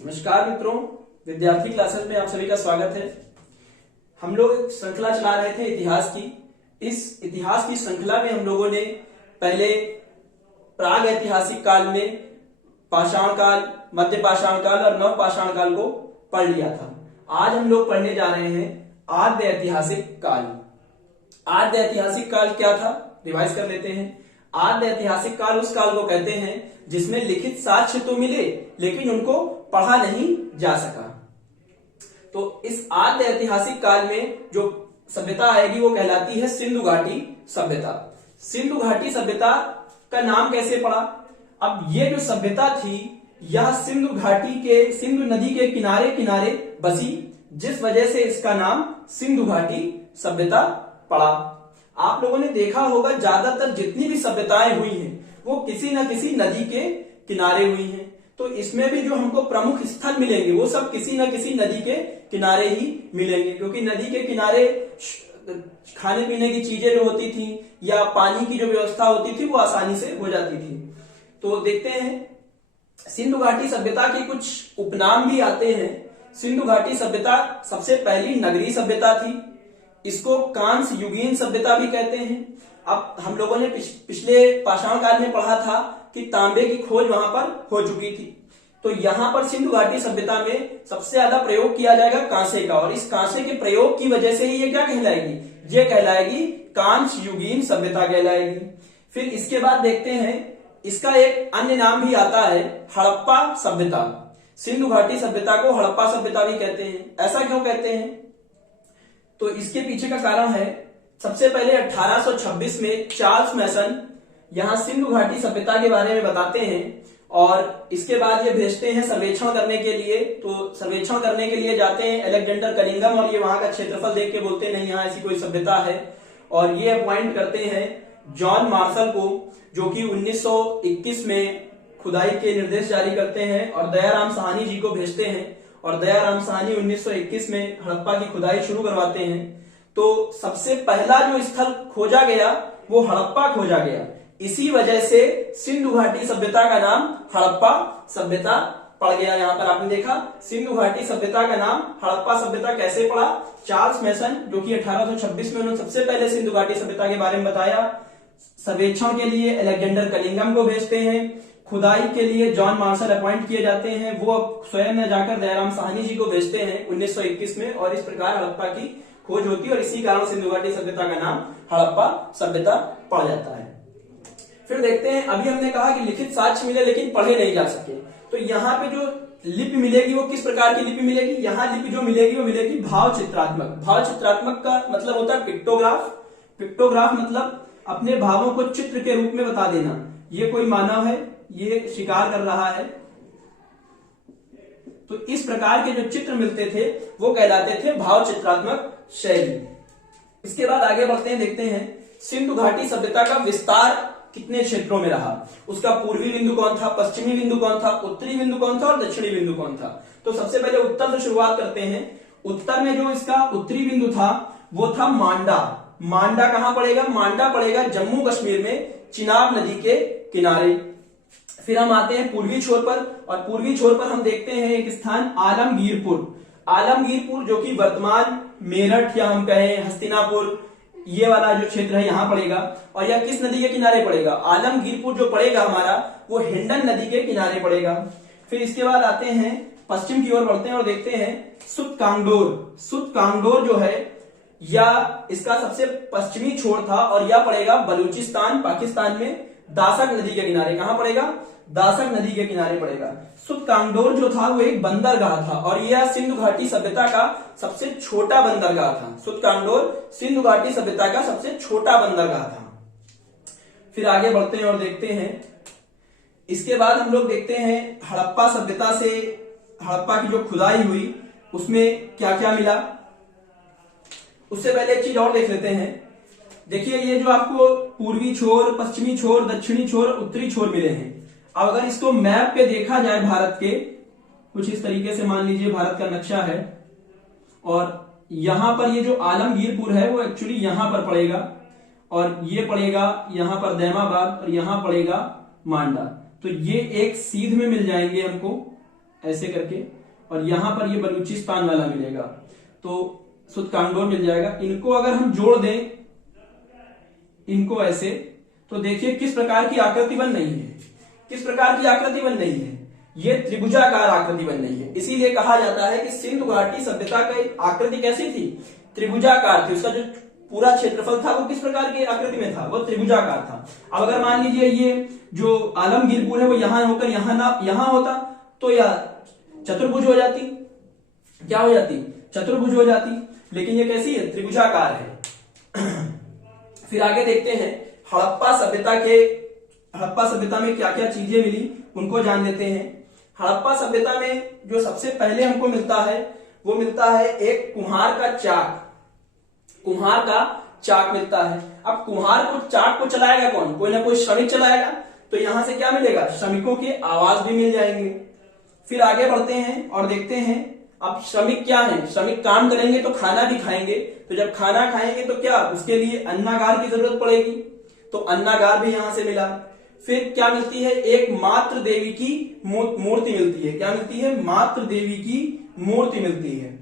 नमस्कार मित्रों, विद्यार्थी क्लासेस में आप सभी का स्वागत है। हम लोग एक श्रृंखला चला रहे थे इतिहास की। इस इतिहास की श्रृंखला में हम लोगों ने पहले प्राग ऐतिहासिक काल में पाषाण काल, मध्य पाषाण काल और नव पाषाण काल को पढ़ लिया था। आज हम लोग पढ़ने जा रहे हैं आद्य ऐतिहासिक काल। आद्य ऐतिहासिक काल क्या था, रिवाइज कर लेते हैं। आद्य ऐतिहासिक काल उस काल को कहते हैं जिसमें लिखित साक्ष्य तो मिले लेकिन उनको पढ़ा नहीं जा सका। तो इस आद्य ऐतिहासिक काल में जो सभ्यता आएगी वो कहलाती है सिंधु घाटी सभ्यता। सिंधु घाटी सभ्यता का नाम कैसे पड़ा? अब ये जो सभ्यता थी यह सिंधु घाटी के, सिंधु नदी के किनारे किनारे बसी, जिस वजह से इसका नाम सिंधु घाटी सभ्यता पड़ा। आप लोगों ने देखा होगा ज्यादातर जितनी भी सभ्यताएं हुई हैं वो किसी न किसी नदी के किनारे हुई हैं। तो इसमें भी जो हमको प्रमुख स्थल मिलेंगे वो सब किसी न किसी नदी के किनारे ही मिलेंगे, क्योंकि नदी के किनारे खाने पीने की चीजें जो होती थी या पानी की जो व्यवस्था होती थी वो आसानी से हो जाती थी। तो देखते हैं सिंधु घाटी सभ्यता के कुछ उपनाम भी आते हैं। सिंधु घाटी सभ्यता सबसे पहली नगरीय सभ्यता थी। इसको कांस्य युगीन सभ्यता भी कहते हैं। अब हम लोगों ने पिछले पाषाण काल में पढ़ा था कि तांबे की खोज वहां पर हो चुकी थी। तो यहां पर सिंधु घाटी सभ्यता में सबसे ज्यादा प्रयोग किया जाएगा कांसे का, और इस कांसे के प्रयोग की वजह से ही ये क्या कहलाएगी? ये कहलाएगी कांस्य युगीन सभ्यता कहलाएगी। फिर इसके बाद देखते हैं इसका एक अन्य नाम भी आता है हड़प्पा सभ्यता। सिंधु घाटी सभ्यता को हड़प्पा सभ्यता भी कहते हैं। ऐसा क्यों कहते हैं? तो इसके पीछे का कारण है, सबसे पहले 1826 में चार्ल्स मैसन यहां सिंधु घाटी सभ्यता के बारे में बताते हैं और इसके बाद ये भेजते हैं सर्वेक्षण करने के लिए। तो सर्वेक्षण करने के लिए जाते हैं अलेक्जेंडर कनिंघम, और ये वहां का क्षेत्रफल देख के बोलते नहीं यहाँ ऐसी कोई सभ्यता है, और ये अपॉइंट करते हैं जॉन मार्शल को, जो कि 1921 में खुदाई के निर्देश जारी करते हैं और दयाराम साहनी जी को भेजते हैं, और दयाराम साहनी 1921 में हड़प्पा की खुदाई शुरू करवाते हैं। तो सबसे पहला जो स्थल खोजा गया वो हड़प्पा खोजा गया। इसी वजह से सिंधु घाटी सभ्यता का नाम हड़प्पा सभ्यता पड़ गया। यहां पर आपने देखा सिंधु घाटी सभ्यता का नाम हड़प्पा सभ्यता कैसे पड़ा? चार्ल्स मैसन, जो कि 1826 में उन्होंने सबसे पहले सिंधु घाटी सभ्यता के बारे में बताया। सर्वेक्षण के लिए अलेक्जेंडर कनिंघम को भेजते हैं, खुदाई के लिए जॉन मार्शल अपॉइंट किए जाते हैं, वो स्वयं न जाकर दयाराम साहनी जी को भेजते हैं 1921 में, और इस प्रकार हड़प्पा की खोज होती है और इसी कारण सिंधु घाटी सभ्यता का नाम हड़प्पा सभ्यता पड़ जाता है। फिर देखते हैं, अभी हमने कहा कि लिखित साक्ष्य मिले लेकिन पढ़े नहीं जा सके। तो यहाँ पे जो लिपि मिलेगी वो किस प्रकार की लिपि मिलेगी? यहाँ लिपि जो मिलेगी वो मिलेगी भाव चित्रात्मक। भाव चित्रात्मक का मतलब होता है पिक्टोग्राफ। पिक्टोग्राफ मतलब अपने भावों को चित्र के रूप में बता देना। ये कोई मानव है, ये शिकार कर रहा है, तो इस प्रकार के जो चित्र मिलते थे वो कहलाते थे भाव चित्रात्मक शैली। इसके बाद आगे बढ़ते हैं, देखते हैं सिंधु घाटी सभ्यता का विस्तार कितने क्षेत्रों में रहा, उसका पूर्वी बिंदु कौन था, पश्चिमी बिंदु कौन था, उत्तरी बिंदु कौन था और दक्षिणी बिंदु कौन था। तो सबसे पहले उत्तर से शुरुआत करते हैं। उत्तर में जो इसका उत्तरी बिंदु था वो था मांडा। मांडा कहां पड़ेगा? मांडा पड़ेगा जम्मू कश्मीर में चिनाब नदी के किनारे। फिर हम आते हैं पूर्वी छोर पर, और पूर्वी छोर पर हम देखते हैं एक स्थान आलमगीरपुर। आलमगीरपुर जो कि वर्तमान मेरठ या हम कहें हस्तिनापुर, ये वाला जो क्षेत्र है यहाँ पड़ेगा। और यह किस नदी के किनारे पड़ेगा? आलमगीरपुर जो पड़ेगा हमारा वो हिंडन नदी के किनारे पड़ेगा। फिर इसके बाद आते हैं पश्चिम की ओर बढ़ते हैं और देखते हैं सुतकांगडोर। सुतकांगडोर जो है या इसका सबसे पश्चिमी छोर था और यह पड़ेगा बलूचिस्तान पाकिस्तान में, दासक नदी के किनारे। कहां पड़ेगा? दासक नदी के किनारे पड़ेगा। सुतकांगडोर जो था वो एक बंदरगाह था और यह सिंधु घाटी सभ्यता का सबसे छोटा बंदरगाह था। सुतकांगडोर सिंधु घाटी सभ्यता का सबसे छोटा बंदरगाह था। फिर आगे बढ़ते हैं और देखते हैं, इसके बाद हम लोग देखते हैं हड़प्पा सभ्यता से, हड़प्पा की जो खुदाई हुई उसमें क्या क्या मिला। उससे पहले एक चीज और देख लेते हैं। देखिए ये जो आपको पूर्वी छोर, पश्चिमी छोर, दक्षिणी छोर, उत्तरी छोर मिले हैं। अब अगर इसको मैप पे देखा जाए भारत के, कुछ इस तरीके से मान लीजिए भारत का नक्शा है, और यहां पर ये जो आलमगीरपुर है वो एक्चुअली यहां पर पड़ेगा, और ये पड़ेगा यहां पर दैमाबाद, और यहां पड़ेगा मांडा। तो ये एक सीध में मिल जाएंगे हमको, ऐसे करके, और यहां पर ये बलूचिस्तान वाला मिलेगा, तो सुतकांडोर मिल जाएगा। इनको अगर हम जोड़ दें, इनको ऐसे, तो देखिए किस प्रकार की आकृति बन रही है, किस प्रकार की आकृति बन रही है, ये त्रिभुजाकार आकृति बन रही है। इसीलिए कहा जाता है कि सिंधु घाटी सभ्यता की आकृति कैसी थी, त्रिभुजाकार थी। उसका जो पूरा क्षेत्रफल था वो किस प्रकार की आकृति में था, वो त्रिभुजाकार था। अब अगर मान लीजिए ये जो आलमगीरपुर है वो यहां होकर यहां होता, तो यह चतुर्भुज हो जाती, क्या हो जाती, चतुर्भुज हो जाती, लेकिन ये कैसी है, त्रिभुजाकार है। फिर आगे देखते हैं हड़प्पा सभ्यता में क्या क्या चीजें मिली, उनको जान लेते हैं। हड़प्पा सभ्यता में जो सबसे पहले हमको मिलता है वो मिलता है एक कुम्हार का चाक मिलता है। अब चाक को चलाएगा कौन, कोई ना कोई श्रमिक चलाएगा, तो यहां से क्या मिलेगा, श्रमिकों के आवाज भी मिल जाएंगे। फिर आगे बढ़ते हैं और देखते हैं अब श्रमिक क्या है, श्रमिक काम करेंगे तो खाना भी खाएंगे, तो जब खाना खाएंगे तो क्या उसके लिए अन्नागार की जरूरत पड़ेगी, तो अन्नागार भी यहां से मिला। फिर क्या मिलती है, एक मातृ देवी की मूर्ति मिलती है, क्या मिलती है, मातृ देवी की मूर्ति मिलती है।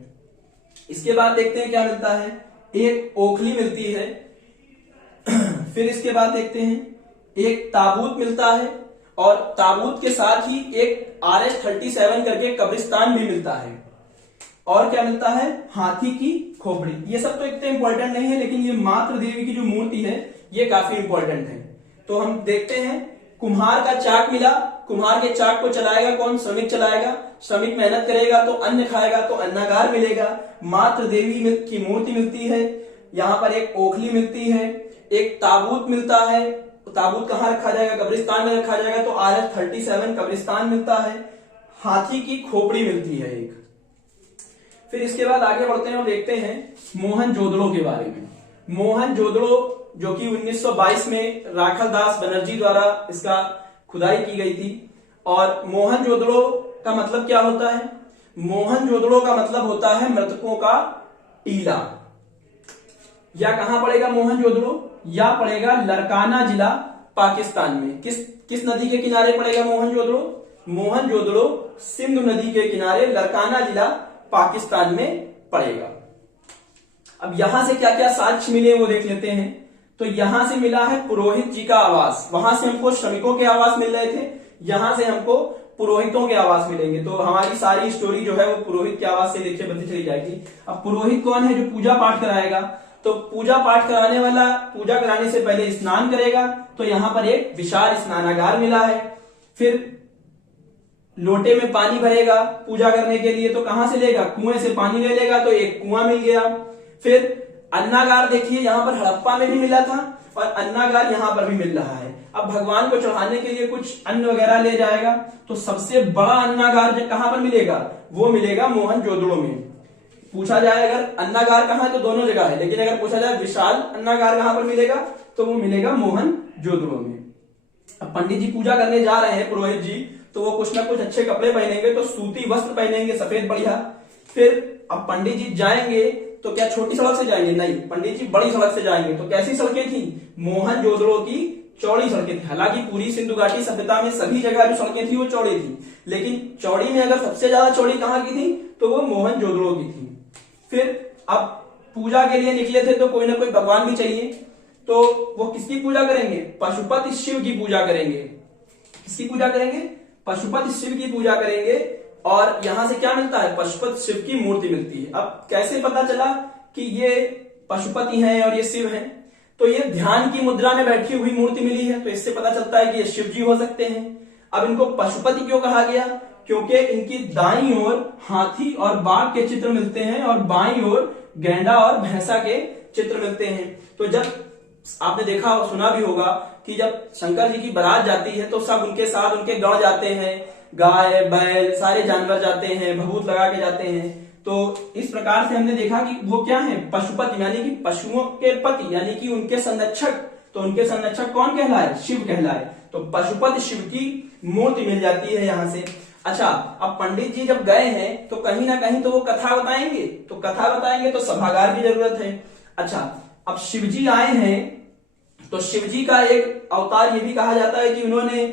इसके बाद देखते हैं क्या मिलता है, एक ओखली मिलती है। फिर इसके बाद देखते हैं एक ताबूत मिलता है, और ताबूत के साथ ही एक RS-37 करके कब्रिस्तान भी मिलता है। और क्या मिलता है, हाथी की खोपड़ी। ये सब तो इतने इंपॉर्टेंट नहीं है, लेकिन ये मातृ देवी की जो मूर्ति है ये काफी इंपॉर्टेंट है। तो हम देखते हैं कुम्हार का चाक मिला, कुम्हार के चाक को चलाएगा कौन, श्रमिक चलाएगा, श्रमिक मेहनत करेगा तो अन्न खाएगा, तो अन्नागार मिलेगा। मातृ देवी की मूर्ति मिलती है, यहाँ पर एक ओखली मिलती है, एक ताबूत मिलता है, ताबूत कहाँ रखा जाएगा, कब्रिस्तान में रखा जाएगा, तो RS-37 कब्रिस्तान मिलता है। हाथी की खोपड़ी मिलती है एक। फिर इसके बाद आगे बढ़ते हैं और देखते हैं मोहनजोदड़ो के बारे में। मोहनजोदड़ो जो कि 1922 में राखलदास बनर्जी द्वारा इसका खुदाई की गई थी। और मोहनजोदड़ो का मतलब क्या होता है, मोहनजोदड़ो का मतलब होता है मृतकों का टीला। या कहां पड़ेगा मोहनजोदड़ो, या पड़ेगा लरकाना जिला पाकिस्तान में। किस नदी के किनारे पड़ेगा मोहनजोदड़ो, मोहनजोदड़ो सिंधु नदी के किनारे लरकाना जिला पाकिस्तान में पड़ेगा। अब यहां से क्या क्या साक्ष्य मिले वो देख लेते हैं। तो यहां से मिला है पुरोहित जी का आवास, वहां से हमको श्रमिकों के आवास मिल रहे थे, यहां से हमको पुरोहितों के आवास मिलेंगे। तो हमारी सारी स्टोरी जो है वो पुरोहित के आवास से देखिए बनती चली जाएगी। अब पुरोहित कौन है, जो पूजा पाठ कराएगा, तो पूजा पाठ कराने वाला पूजा कराने से पहले स्नान करेगा, तो यहां पर एक विशाल स्नानागार मिला है। फिर लोटे में पानी भरेगा पूजा करने के लिए, तो कहां से लेगा, कुएं से पानी ले लेगा, तो एक कुआं मिल गया। फिर अन्नागार देखिए यहाँ पर हड़प्पा में भी मिला था, और अन्नागार यहाँ पर भी मिल रहा है। अब भगवान को चढ़ाने के लिए कुछ अन्न वगैरह ले जाएगा, तो सबसे बड़ा अन्नागार कहां पर मिलेगा, वो मिलेगा मोहनजोदड़ो में। पूछा जाए अगर अन्नागार कहां है, तो दोनों जगह है, लेकिन अगर पूछा जाए विशाल अन्नागार कहां पर मिलेगा, तो वो मिलेगा मोहनजोदड़ो में। अब पंडित जी पूजा करने जा रहे हैं, पुरोहित जी, तो वो कुछ ना कुछ अच्छे कपड़े पहनेंगे, तो सूती वस्त्र पहनेंगे सफेद बढ़िया। फिर अब पंडित जी जाएंगे तो क्या छोटी सड़क से जाएंगे, नहीं, पंडित जी बड़ी सड़क से जाएंगे। तो कैसी सड़कें थी, मोहनजोदड़ो की चौड़ी सड़कें थी। हालांकि पूरी सिंधु घाटी सभ्यता में सभी जगह जो सड़कें थी वो चौड़ी थी, लेकिन चौड़ी में अगर सबसे ज्यादा चौड़ी कहाँ की थी, तो वो मोहनजोदड़ो की थी। फिर अब पूजा के लिए निकले थे, तो कोई ना कोई भगवान भी चाहिए, तो वो किसकी पूजा करेंगे, पशुपति शिव की पूजा करेंगे। किसकी पूजा करेंगे, पशुपति शिव की पूजा करेंगे। और यहां से क्या मिलता है, पशुपति शिव की मूर्ति मिलती है। अब कैसे पता चला कि ये पशुपति हैं और ये शिव हैं, तो ये ध्यान की मुद्रा में बैठी हुई मूर्ति मिली है, तो इससे पता चलता है कि ये शिव जी हो सकते हैं। अब इनको पशुपति क्यों कहा गया, क्योंकि इनकी दाईं ओर हाथी और बाघ के चित्र मिलते हैं, और बाईं ओर गैंडा और भैंसा के चित्र मिलते हैं। तो जब आपने देखा और सुना भी होगा कि जब शंकर जी की बारात जाती है, तो सब उनके साथ उनके गढ़ जाते हैं, गाय बैल सारे जानवर जाते हैं, भभूत लगा के जाते हैं। तो इस प्रकार से हमने देखा कि वो क्या है, पशुपति, यानी कि पशुओं के पति, यानी कि उनके संरक्षक। तो उनके संरक्षक कौन कहलाए, शिव कहलाए। तो पशुपति शिव की मूर्ति मिल जाती है यहां से। अच्छा, अब पंडित जी जब गए हैं तो कहीं ना कहीं तो वो कथा बताएंगे, तो कथा बताएंगे तो सभागार की जरूरत है। अच्छा, अब शिव जी आए हैं, तो शिव जी का एक अवतार ये भी कहा जाता है कि उन्होंने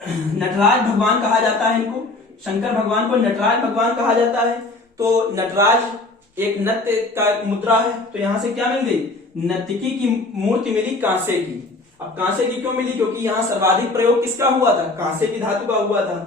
नटराज भगवान कहा जाता है इनको, शंकर भगवान को नटराज भगवान कहा जाता है। तो नटराज एक नृत्य का मुद्रा है, तो यहां से क्या मिल गई, नर्तकी की मूर्ति मिली कांसे की। अब कांसे की क्यों मिली, क्योंकि यहाँ सर्वाधिक प्रयोग किसका हुआ था, कांसे की धातु का हुआ था।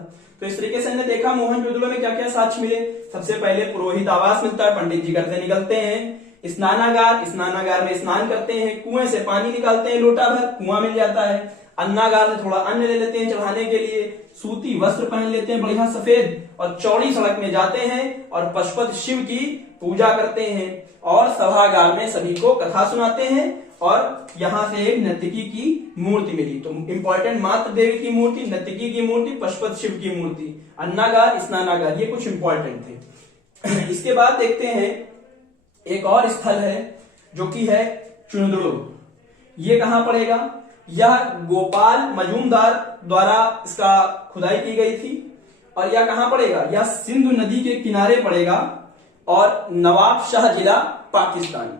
तो इस तरीके से हमने देखा मोहनजोदड़ो में क्या क्या साक्ष्य मिले। सबसे पहले पुरोहित आवास मिलता है, पंडित जी घर से निकलते हैं। स्नानागार, स्नानागार में स्नान करते हैं। कुएं से पानी निकालते हैं लोटा भर, कुआं मिल जाता है। अन्नागार में थोड़ा अन्न ले लेते हैं चढ़ाने के लिए। सूती वस्त्र पहन लेते हैं बढ़िया सफेद, और चौड़ी सड़क में जाते हैं और पशुपति शिव की पूजा करते हैं। और सभागार में सभी को कथा सुनाते हैं, और यहां से एक नर्तकी की मूर्ति मिली। तो इंपॉर्टेंट मात्र देवी की मूर्ति, नर्तकी की मूर्ति, पशुपति शिव की मूर्ति, अन्नागार, स्नानागार, ये कुछ इंपॉर्टेंट थे। इसके बाद देखते हैं एक और स्थल है जो कि है चुनदड़ो। ये कहां पड़ेगा, यह गोपाल मजूमदार द्वारा इसका खुदाई की गई थी। और यह कहां पड़ेगा, यह सिंधु नदी के किनारे पड़ेगा, और नवाबशाह जिला पाकिस्तान।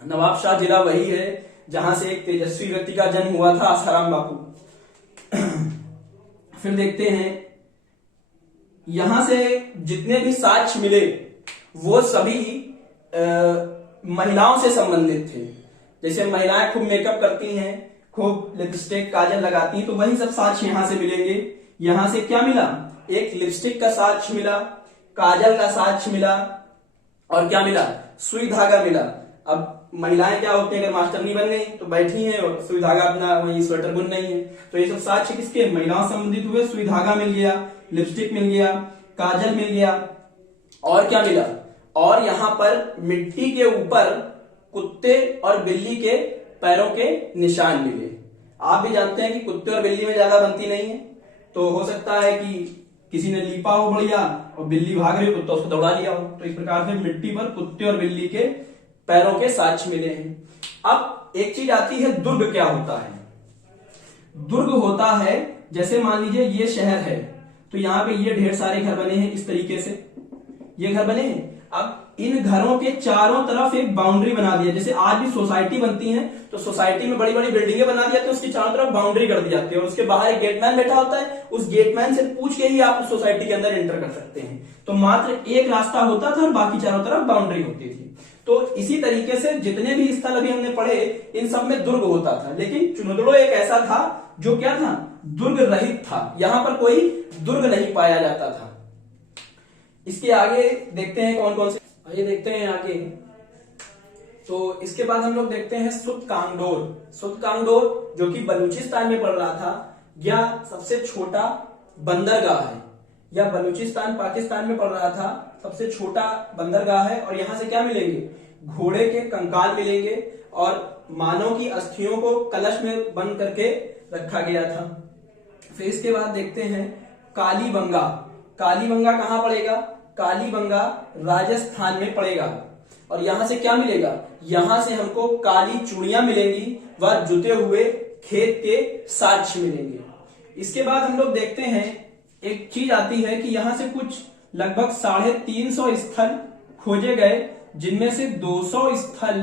नवाबशाह जिला वही है जहां से एक तेजस्वी व्यक्ति का जन्म हुआ था, आसाराम बापू। फिर देखते हैं यहां से जितने भी साक्ष्य मिले वो सभी महिलाओं से संबंधित थे। जैसे महिलाएं खूब मेकअप करती हैं, खूब लिपस्टिक काजल लगाती हैं, तो वही सब साक्ष्य यहां से मिलेंगे। यहां से क्या मिला, एक लिपस्टिक का साक्ष्य मिला, काजल का साक्ष्य मिला, और क्या मिला, सुई धागा मिला। अब महिलाएं क्या होती हैं, अगर मास्टरनी बन गई तो बैठी हैं और सुई धागा अपना वही स्वेटर बुन रही है, तो ये सब साक्ष्य किसके, महिलाओं से संबंधित हुए। सुई धागा मिल गया, लिपस्टिक मिल गया, काजल मिल गया, और क्या मिला, और यहां पर मिट्टी के ऊपर कुत्ते और बिल्ली के पैरों के निशान मिले। आप भी जानते हैं कि कुत्ते और बिल्ली में ज्यादा बनती नहीं है, तो हो सकता है कि किसी ने लीपा हो बढ़िया और बिल्ली भाग रही हो, कुत्ता उसको दौड़ा लिया हो। तो इस प्रकार से मिट्टी पर कुत्ते और बिल्ली के पैरों के साक्ष्य मिले हैं। अब एक चीज आती है, दुर्ग क्या होता है। दुर्ग होता है, जैसे मान लीजिए ये शहर है, तो यहाँ पे ये ढेर सारे घर बने हैं इस तरीके से, ये घर बने हैं। अब इन घरों के चारों तरफ एक बाउंड्री बना दिया, जैसे आज भी सोसाइटी बनती है, तो सोसाइटी में बड़ी बड़ी बिल्डिंगें बना दी जाती है, उसकी चारों तरफ बाउंड्री कर दी जाती है, और उसके बाहर एक गेटमैन बैठा होता है। उस गेटमैन से पूछ के ही आप उस सोसाइटी के अंदर एंटर कर सकते हैं। तो मात्र एक रास्ता होता था और बाकी चारों तरफ बाउंड्री होती थी। तो इसी तरीके से जितने भी स्थल अभी हमने पढ़े, इन सब में दुर्ग होता था। लेकिन चुनदड़ो एक ऐसा था जो क्या था, दुर्ग रहित था। यहां पर कोई दुर्ग नहीं पाया जाता था। इसके आगे देखते हैं कौन कौन से, आइए देखते हैं आगे। तो इसके बाद हम लोग देखते हैं सुतकांगडोर। सुतकांगडोर जो कि बलूचिस्तान में पड़ रहा था, यह सबसे छोटा बंदरगाह है। यह बलूचिस्तान पाकिस्तान में पड़ रहा था, सबसे छोटा बंदरगाह है। और यहां से क्या मिलेंगे, घोड़े के कंकाल मिलेंगे, और मानव की अस्थियों को कलश में बंद करके रखा गया था। फिर इसके बाद देखते हैं कालीबंगा। कालीबंगा कहां पड़ेगा, कालीबंगा राजस्थान में पड़ेगा। और यहां से क्या मिलेगा, यहां से हमको काली चूड़ियां मिलेंगी व जुते हुए खेत के साक्ष्य मिलेंगे। इसके बाद हम लोग देखते हैं एक चीज आती है कि यहां से कुछ लगभग 350 स्थल खोजे गए, जिनमें से 200 स्थल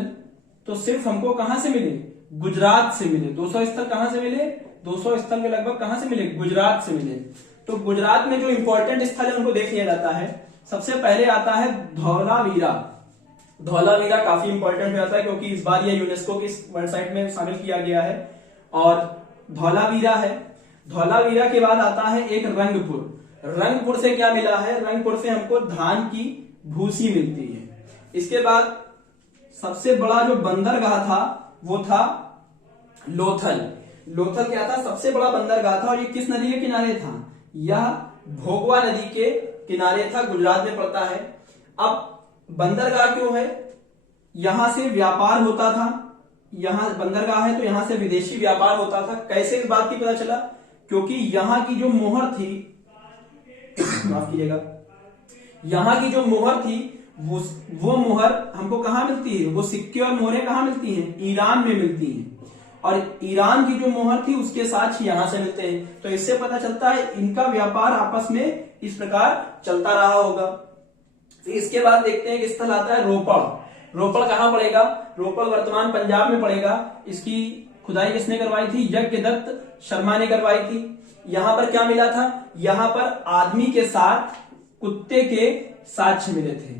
तो सिर्फ हमको कहां से मिले, गुजरात से मिले। 200 स्थल कहां से मिले, 200 स्थल के लगभग कहां से मिले, गुजरात से मिले। तो गुजरात में जो इंपॉर्टेंट स्थल है उनको देख लिया जाता है। सबसे पहले आता है धौलावीरा। धौलावीरा काफी इंपॉर्टेंट हो जाता है क्योंकि इस बार ये यूनेस्को की वर्ल्ड साइट में शामिल किया गया है, और धौलावीरा है। धौलावीरा के बाद आता है एक रंगपुर। रंगपुर से क्या मिला है, रंगपुर से हमको धान की भूसी मिलती है। इसके बाद सबसे बड़ा जो बंदरगाह था वो था लोथल। लोथल क्या था, सबसे बड़ा बंदरगाह था, और ये किस नदी के किनारे था, यह भोगवा नदी के किनारे था, गुजरात में पड़ता है। अब बंदरगाह क्यों है, यहां से व्यापार होता था, यहां बंदरगाह है तो यहां से विदेशी व्यापार होता था। कैसे इस बात की पता चला, क्योंकि यहां की जो मोहर थी माफ कीजिएगा, यहां की जो मोहर थी वो मोहर हमको कहां मिलती है, वो सिक्के और मोहरें कहां मिलती हैं, ईरान में मिलती हैं। और ईरान की जो मोहर थी उसके साथ यहां से मिलते हैं। तो इससे पता चलता है इनका व्यापार आपस में इस प्रकार चलता रहा होगा। फिर इसके बाद देखते हैं कि स्थल आता है रोपड़। रोपड़ कहां पड़ेगा, रोपड़ वर्तमान पंजाब में पड़ेगा। इसकी खुदाई किसने करवाई थी, यज्ञदत्त शर्मा ने करवाई थी। यहां पर क्या मिला था, यहां पर आदमी के साथ कुत्ते के साक्ष्य मिले थे।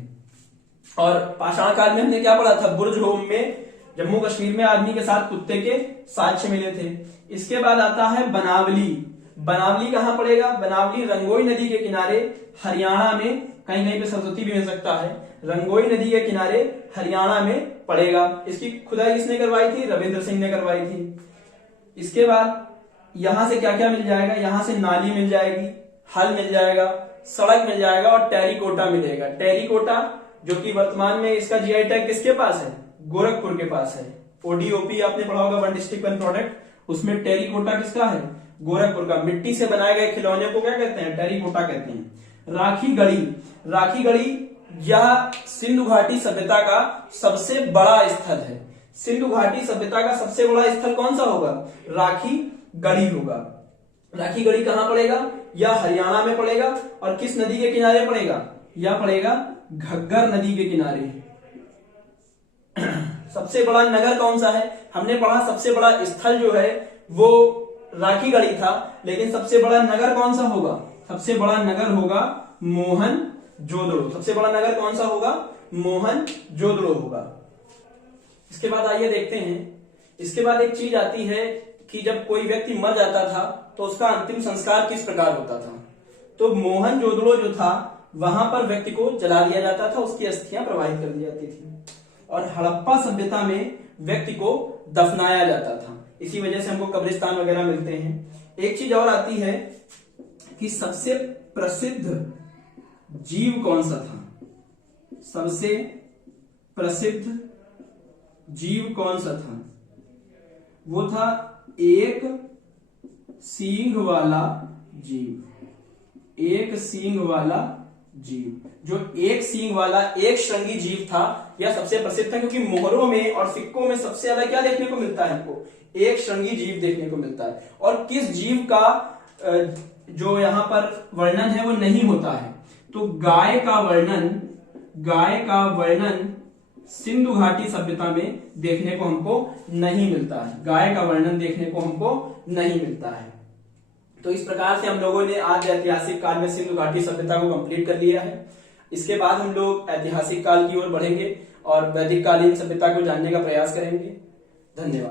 और पाषाण काल में हमने क्या पढ़ा था, बुर्ज होम में जम्मू कश्मीर में आदमी के साथ कुत्ते के साक्ष्य मिले थे। इसके बाद आता है बनावली। बनावली कहां पड़ेगा, बनावली रंगोई नदी के किनारे हरियाणा में, कहीं कहीं पे सरस्वती भी मिल सकता है, रंगोई नदी के किनारे हरियाणा में पड़ेगा। इसकी खुदाई किसने करवाई थी, रविंद्र सिंह ने करवाई थी। इसके बाद यहां से क्या क्या मिल जाएगा, यहां से नाली मिल जाएगी, हल मिल जाएगा, सड़क मिल जाएगा और टेरिकोटा मिलेगा। टेरिकोटा जो कि वर्तमान में इसका जीआई टैग किसके पास है, गोरखपुर के पास है। ओडीओपी आपने पढ़ा होगा, वन डिस्ट्रिक्ट वन प्रोडक्ट, उसमें टेरिकोटा किसका है, गोरखपुर का। मिट्टी से बनाए गए खिलौने को क्या कहते हैं, टेरिकोटा कहते हैं। राखी गढ़ी, राखी गढ़ी यह सिंधु घाटी सभ्यता का सबसे बड़ा स्थल है। सिंधु घाटी सभ्यता का सबसे बड़ा स्थल कौन सा होगा, राखी गढ़ी होगा। राखी गढ़ी कहां पड़ेगा, यह हरियाणा में पड़ेगा। और किस नदी के किनारे पड़ेगा, यह पड़ेगा घग्गर नदी के किनारे। सबसे बड़ा नगर कौन सा है, हमने पढ़ा सबसे बड़ा स्थल जो है वो राखी गढ़ी था, लेकिन सबसे बड़ा नगर कौन सा होगा, सबसे बड़ा नगर होगा मोहनजोदड़ो। सबसे बड़ा नगर कौन सा होगा, मोहनजोदड़ो होगा। इसके बाद आइए देखते हैं, इसके बाद एक चीज आती है कि जब कोई व्यक्ति मर जाता था तो उसका अंतिम संस्कार किस प्रकार होता था। तो मोहनजोदड़ो जो था वहां पर व्यक्ति को जला दिया जाता था, उसकी अस्थियां प्रवाहित कर दी जाती थी। और हड़प्पा सभ्यता में व्यक्ति को दफनाया जाता था, इसी वजह से हमको कब्रिस्तान वगैरह मिलते हैं। एक चीज और आती है कि सबसे प्रसिद्ध जीव कौन सा था, सबसे प्रसिद्ध जीव कौन सा था, वो था एक सींग वाला जीव। एक सींग वाला जीव, जो एक सींग वाला एक श्रृंगी जीव था, यह सबसे प्रसिद्ध था, क्योंकि मोहरों में और सिक्कों में सबसे ज्यादा क्या देखने को मिलता है, हमको एक श्रृंगी जीव देखने को मिलता है। और किस जीव का जो यहां पर वर्णन है वो नहीं होता है, तो गाय का वर्णन सिंधु घाटी सभ्यता में देखने को हमको नहीं मिलता है। गाय का वर्णन देखने को हमको नहीं मिलता है। तो इस प्रकार से हम लोगों ने आज ऐतिहासिक काल में सिंधु घाटी सभ्यता को कंप्लीट कर लिया है। इसके बाद हम लोग ऐतिहासिक काल की ओर बढ़ेंगे और वैदिक कालीन सभ्यता को जानने का प्रयास करेंगे। धन्यवाद।